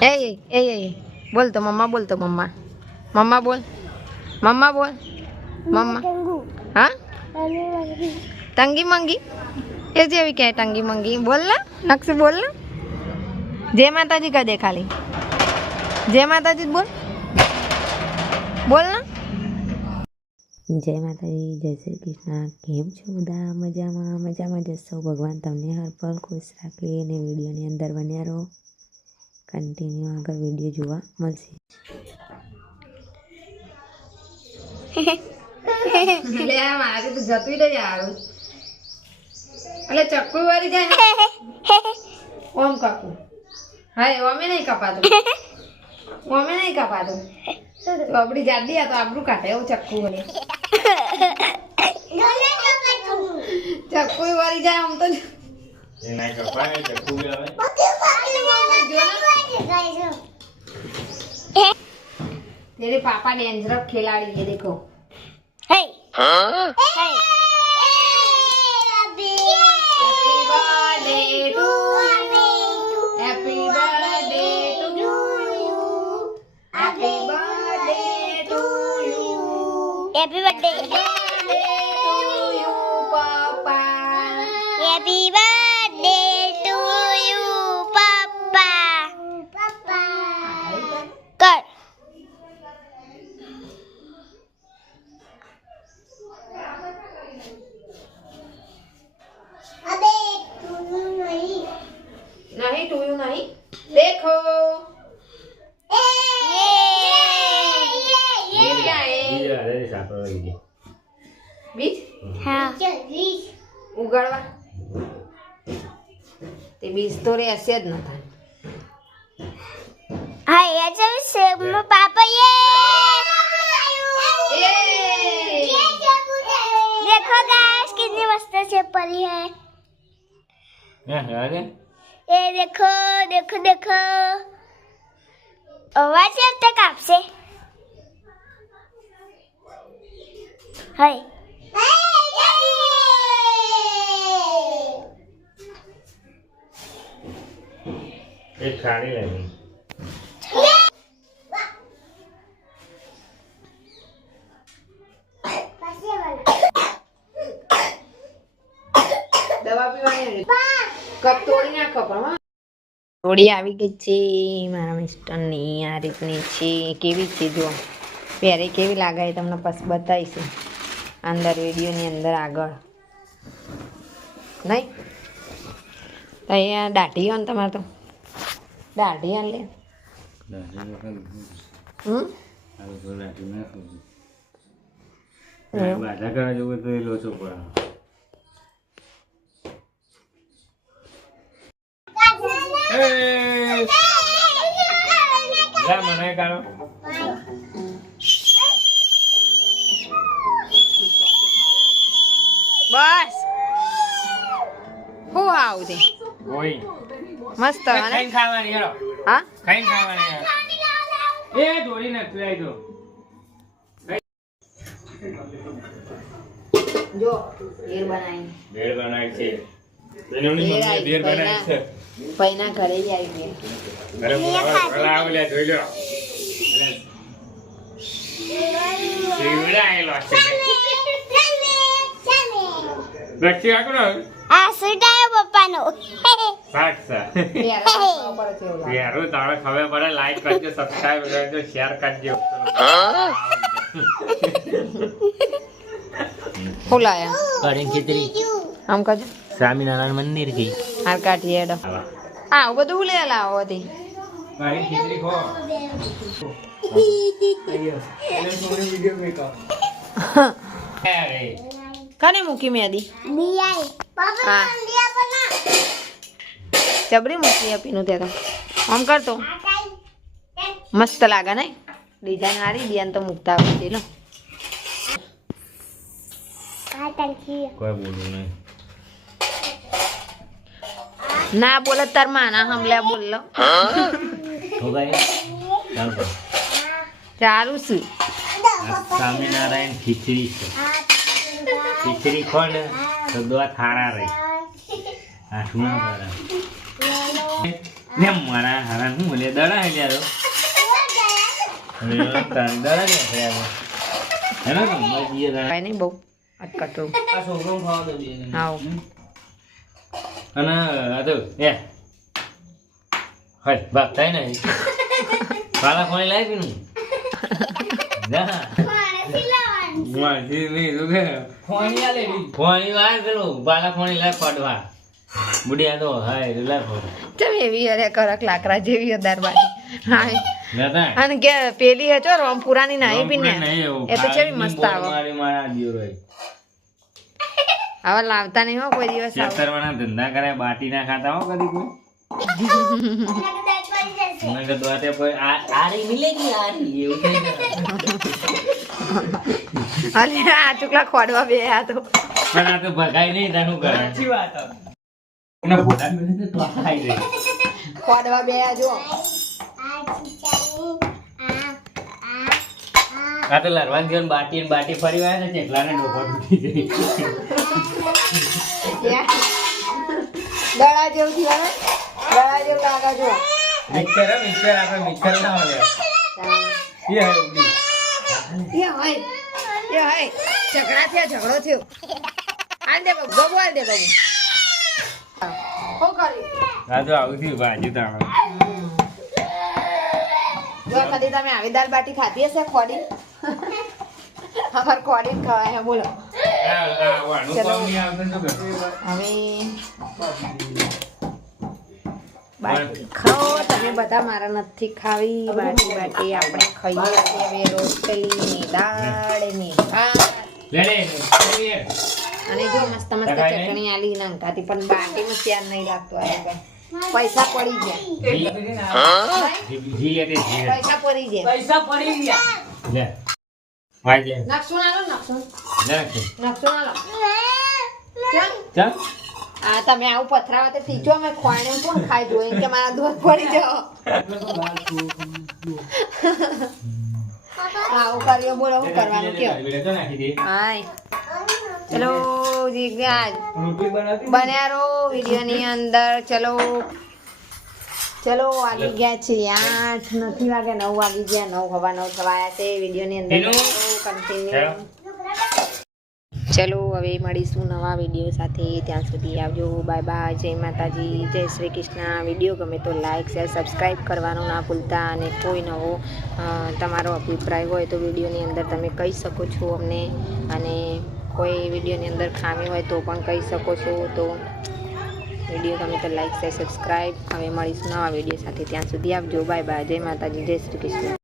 એ બોલ તો મમ્મા બોલ તો મમ્મા મમ્મા બોલ મમ્મા બોલ મમ્મા હા તંગી મંગી એ જેવી કે તંગી મંગી બોલ ને નક્ષી બોલ ને જય માતાજી કહી દે ખાલી જય માતાજી બોલ બોલ ને જય માતાજી જય શ્રી કૃષ્ણ કેમ છો બધા મજામાં જશો ભગવાન તમને હર પલ ખુશ રાખે અને વિડીયોની અંદર બન્યા રહો કન્ટિન્યુ આગળ વિડીયો જોવા મળશે લે મારે તો જતું જ યાર એટલે ચક્કુ વાળી જાય ઓમ કાપુ હા ઓમે નહીં કપાતું તો આપડી જાડી આ તો આબરૂ કાઢે એવું ચક્કુ વળી ચક્કુ વાળી જાય આમ તો नहीं कर पाए चक्कू भी आवे तेरे पापा डेंजरस खिलाड़ी है देखो हे Happy birthday to you Happy birthday to you Happy birthday to you happy birthday to you papa happy birthday to you पापा कर अबे तू नहीं नहीं टू यू नहीं देखो ये क्या है ये अरे सापड़ा लगी बीज हाँ ઉગાડવા તે બીજ તો રે હશે જ નતા हाँ ये जब से पापा ये देखो गाइस कितनी मस्त से परी है अरे ये देखो देखो देखो आवाज आता कब से हाय एक खानी लगी દવા પીવાની કપ તોડી નાખો પણ હા થોડી આવી ગઈ છે મારા મિસ્ટરની આ રીતની છે કેવી છે જો પહેરે કેવી લાગે એ તમને પછી બતાવીશું અંદર વિડીયોની અંદર આગળ નહીં તો અહીંયા દાઢી હોય ને તમારે તો દાઢી આન લે बाधा करा जो तो ये लोचो पड़ा जा मने कानो બસ હું આવું તે ओई મસ્ત खाई खावानी हेलो હા खाई खावानी ए दोरी न तू आई दो જો ઘેર બનાવી भेड़ बनाई छे बेनोनी मम्मी भेड़ बनाई छे પૈના ઘરે જ આવી ગયા अरे बोला बोले જોઈ લો सीवड़ा आएलो छे बच्चे आको आ सुटायो पप्पा नो साठ सा यारो तारा खबर पड़े लाइक करજો सब्सक्राइब करજો शेयर करજો હું લાયા करें खिचड़ी આમ કરજો स्वामीनारायण मंदिर की હાર કાઢી હેડો આવું બધું લે લાવો હતી करें खिचड़ी खो એને સોને વિડિયો મે કા અરે કને મૂકી મેદી दिया पापा हाँ। दिया बना જબરી મૂકી આપીનું તે તો આમ કરતો મસ્ત લાગે ને ડિઝાઇન વાળી દિયાન તો મૂકતા આવતી લો आ टंकी कोई बोलू नहीं ના બોલે તાર માના હમલા બોલ લો हो गए चल तो ચાલુ શું स्वामीनारायण खिचड़ी से खिचड़ी खो ने तो दो थारा रही आठवां वाला ને મારા હારા હું લે દડા હે યાર હવે તાર દડા ને થયા હેલો મજી રા કાંઈ નહીં બહુ અટકટું આ છોકરો ખાવા દો બે આવ અને આ તો એ હાય બાપ થાય ને પાલા પાણી લાવી પીનું ના મારી નહીં તો કે ફોની આલે પાણી લાવ પેલું પાલા પાણી લાવ પડવા બુડિયા તો હાય લાવ પડવા ચમ એવી અરે કરક લાકડા જેવી અદાર બાજી હા લેતા અને કે પેલી હે ચો રોમપુરાની નાઈ બી ને એ તો કેવી મસ્ત આવે મારી મારા દિયો રે હવે લાવતા નહીં હો કોઈ દિવસ આવું ખેતરવાના ધંધા કરે બાટી ના ખાતા હો કદી કોઈ મને તો દોતે કોઈ આરી મિલેગી આરી એવું થઈ જાય અરે આ ચુકલા ખોડવા બે આ તો પણ આ તો ભગાઈ નહીં તાનું કરે સાચી વાત એને ફોટા મેલે તો ખાઈ જાય ખોડવા બે આ જો આ તો લરવાન જીવન બાટી ને બાટી ફરી વાય ને ચેટલાને ડોકો તૂટી જાય દડા જેવું થયું ને દડા જેવું લાગે જો મિક્સર આપણે મિક્સર ના હોય એ હે ઉડી એ હોય ઝઘડા થયા ઝઘડો થયો આલ દે બાબુ બાબુ આલ દે બાબુ શું કર્યું આ તો આવું થયું બાજુ તો આપણે જો કદી તમે આવી દાલ બાટી ખાધી હશે ખોડી અમાર ખોડી જ ખવાય હે બોલો આ વાનું કોમ નહીં આવતું શું કરું હવે બાટી ખાઓ તમે બધા મારા નથી ખાવી બાટી બાટી આપણે ખાઈએ છીએ હવે રોટલી દાળ ને ભાત લે લે અને જો મસ્ત મસ્ત ચટણી આલી નાંખાતી પણ બાટીમાં ત્યાર નહીં લાગતો આ કઈ પૈસા પડી ગયા જી લે જી પૈસા પડી ગયા પૈસા પડી ગયા લે વાજે નકશું ના લો નકશું લે નકશું ના લો ચાલ ચાલ આ તમે આવું પથરાવા તે તીજો મેં ખોઈને કોણ ખાઈ જોઈ કે મારા દૂધ પડી જાઓ આવું કર્યો બોલો શું કરવાનું કયો તો નાખી દે હાય ચલો જીગ્યાજ રોટલી બનાવતી બન્યા રહો વિડીયોની અંદર ચલો ચલો વાગી ગયા છે 8 નથી વાગે 9 વાગી ગયા 9 હવા 9 થવાયા છે વિડીયોની અંદર કન્ટિન્યુ ચલો હવે મળીશું નવા વિડીયો સાથે ત્યાં સુધી આવજો બાય બાય જય માતાજી જય શ્રી કૃષ્ણ વિડીયો ગમે તો લાઈક શેર સબસ્ક્રાઈબ કરવાનું ના ભૂલતા અને કોઈ નવો તમારો અભિપ્રાય હોય તો વિડીયોની અંદર તમે કહી શકો છો અમને અને કોઈ વિડીયોની અંદર ખામી હોય તો પણ કહી શકો છો તો વિડીયો ગમે તો લાઈક શેર સબસ્ક્રાઈબ હવે મળીશું નવા વિડીયો સાથે ત્યાં સુધી આવજો બાય બાય જય માતાજી જય શ્રી કૃષ્ણ